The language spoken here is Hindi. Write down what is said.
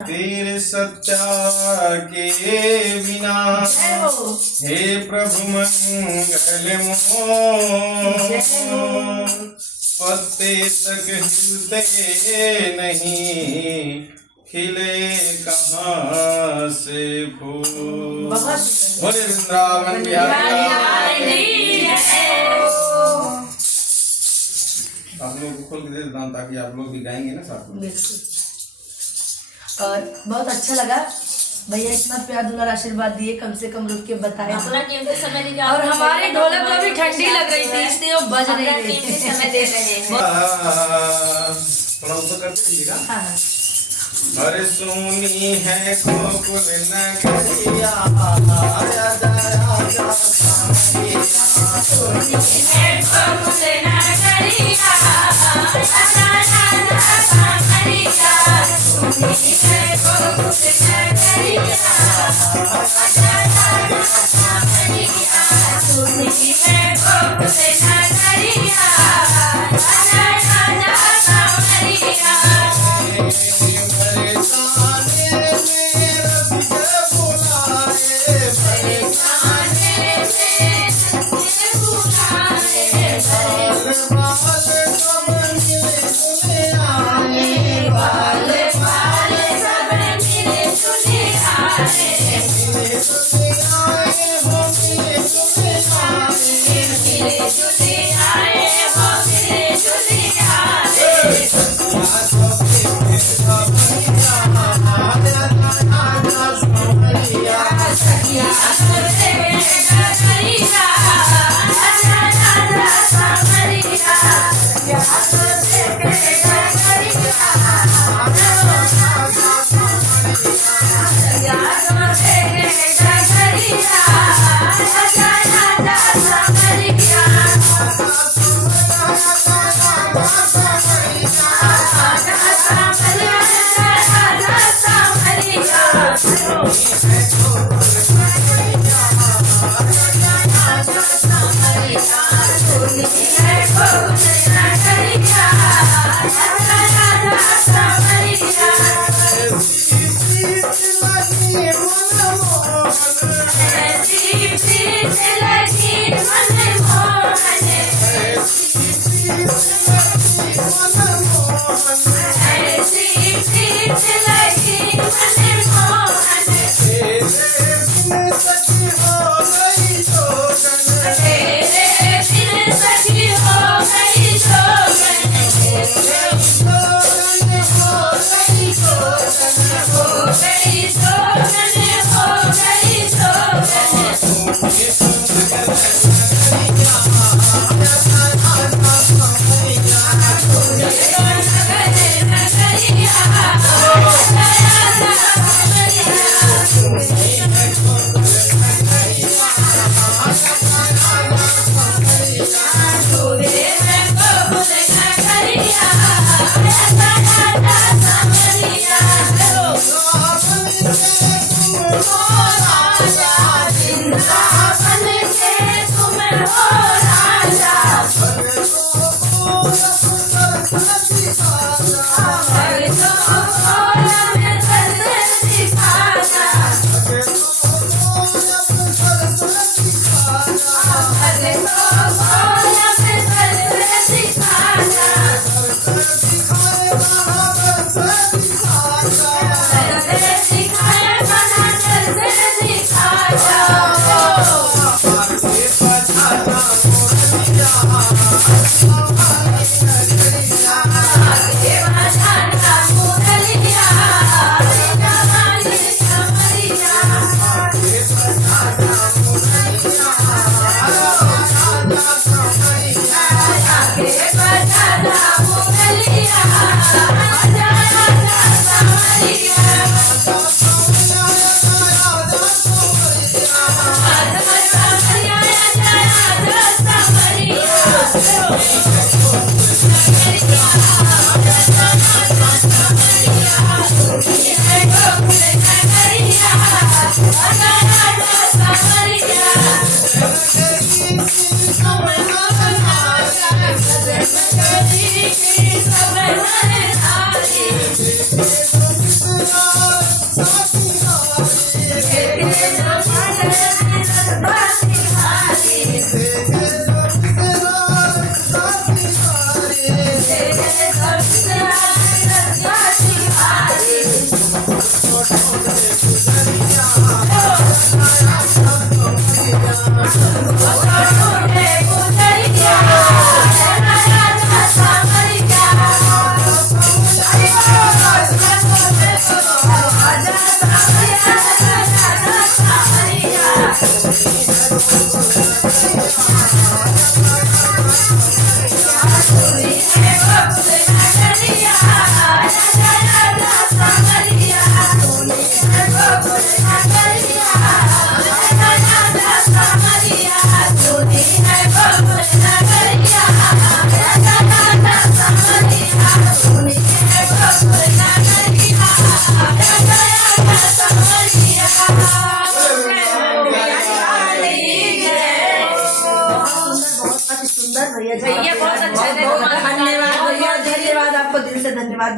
तेरे सत्या के बिना हे प्रभु मंगल मोर पत्ते तक हिलते नहीं खिले कहाँ से फूल। बोले वृंदावन बिहारी। आप लोग को खोल के दे देता हूँ ताकि आप लोग भी गाएंगे ना साथ में। और बहुत अच्छा लगा भैया, इतना प्यार दुलार आशीर्वाद दिए, कम से कम रुक के बताए अपना कीमती समय निकाल। और हमारी ढोलक को भी ठंडी लग रही थी इसलिए वो बज नहीं रही कीमती समय दे रहे हैं। थोड़ा ऊपर कर दीजिएगा। हाँ। अरे सोनी है गोकुल नगरिया आया जया सोनी है गोकुल नगरिया सामरिया सोनी है गोकुल नगरिया सामरिया सोनी है गोकुल नगरिया सामरिया Julia, बहुत सुंदर भैया जी। भैया बहुत अच्छे थे। धन्यवाद भैया, धन्यवाद आपको दिल से धन्यवाद।